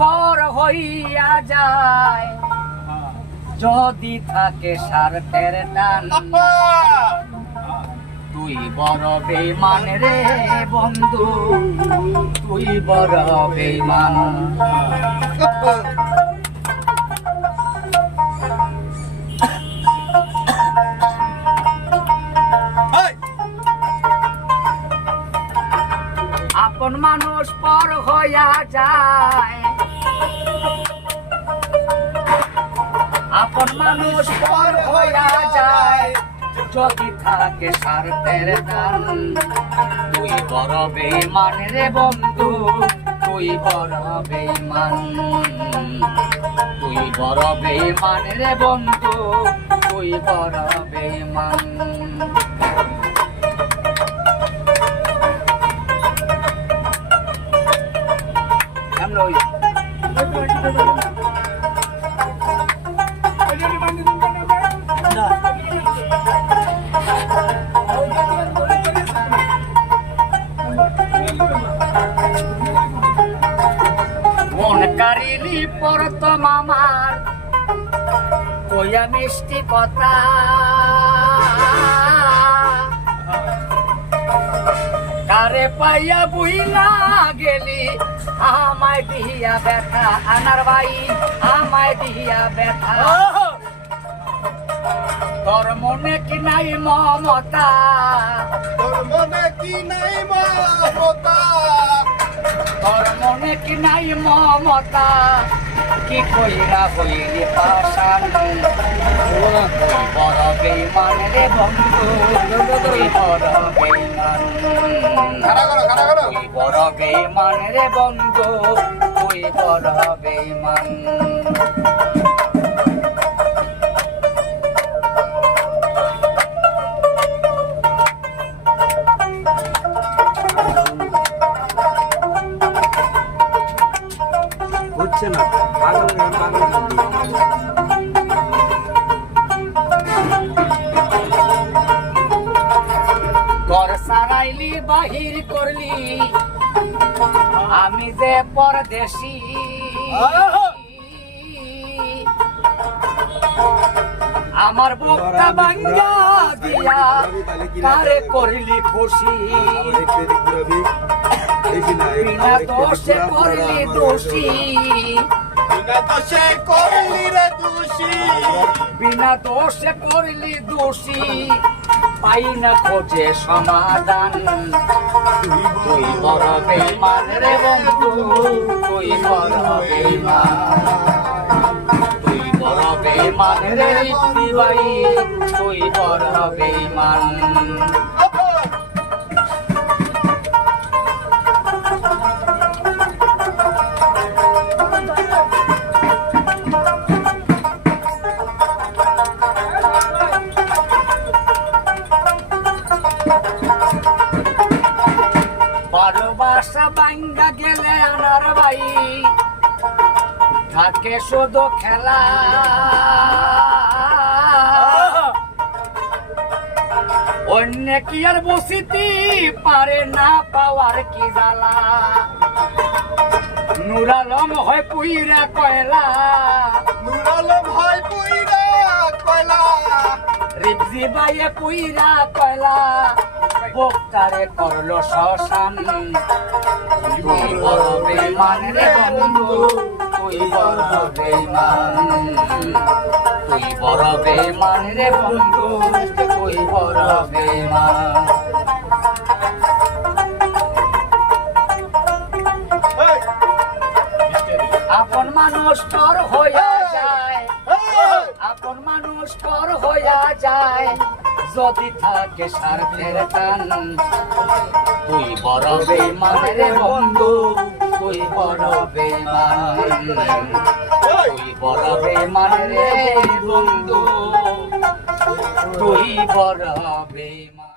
পর হইয়া যায়। যদি থাকে স্বার্থের টান তুই বড় বেমান রে বন্ধু, তুই বড় বেমান আপন মানুষ পর হইয়া যায়। আপন মানুষ পর হইয়া যায়, যদি থাকে স্বার্থের দান, তুই বড় বেমান রে বন্ধু, তুই বড় বেমান তুই বড় বেমান রে বন্ধু, তুই বড় বেমান পরত মামার কইয়া মিষ্টি কথা। কারে পাইয়া বুইলা গেলি? আমায় দিয়া ব্যথা আনার ভাই আমায় দিয়া ব্যথা। তোর মনে কি নাই মমতা? তোর মনে কি নাই মমতা? তোর মনে কি নাই মমতা? কি কইরা হইলি পাশান বড় বেইমান রে বন্ধু বড় বেইমান বড় বেইমান রে বন্ধু তুই বড় বেইমান হচ্ছে না। ঘর সারাইলি বাহির করলি। আমি যে পরদেশি। আমার বুকটা ভাঙ্গা দিয়া কারে করলি খুশি? বিনা দোষে করলি দোষী? বিনা দোষে করলি রে দোষী। বিনা দোষে করলি দোষী পাই না খোঁজে সমাধান। তুই বড় বেমান রে বন্ধু তুই বড় বেমান তুই বড় বেমান রে ভাই তুই বড় বেমান ভালোবাসা গেলে আনার ভাই থাকে শুধু খেলা। অন্য কি আর বসিতে পারে না পাওয়ার কি জ্বালা? নুরালম হয় পুইরা কয়লা। নুরালো ভাই পুইরা কয়লা। রিপজি বাইয়ে পুইরা কয়লা বোকারে করল শ্মশান। তুই বড় বেমান রে বন্ধু তুই বড় বেমান তুই বড় বেমান রে বন্ধু তুই বড় বেমান আপন মানুষ তোর হইয়া আপন মানুষ পর হইয়া যায়। যদি থাকে স্বার্থের টান, তুই বড় বেমান বন্ধু, তুই বড় বেমান তুই বড় বেমান বন্ধু, তুই বড় বেমান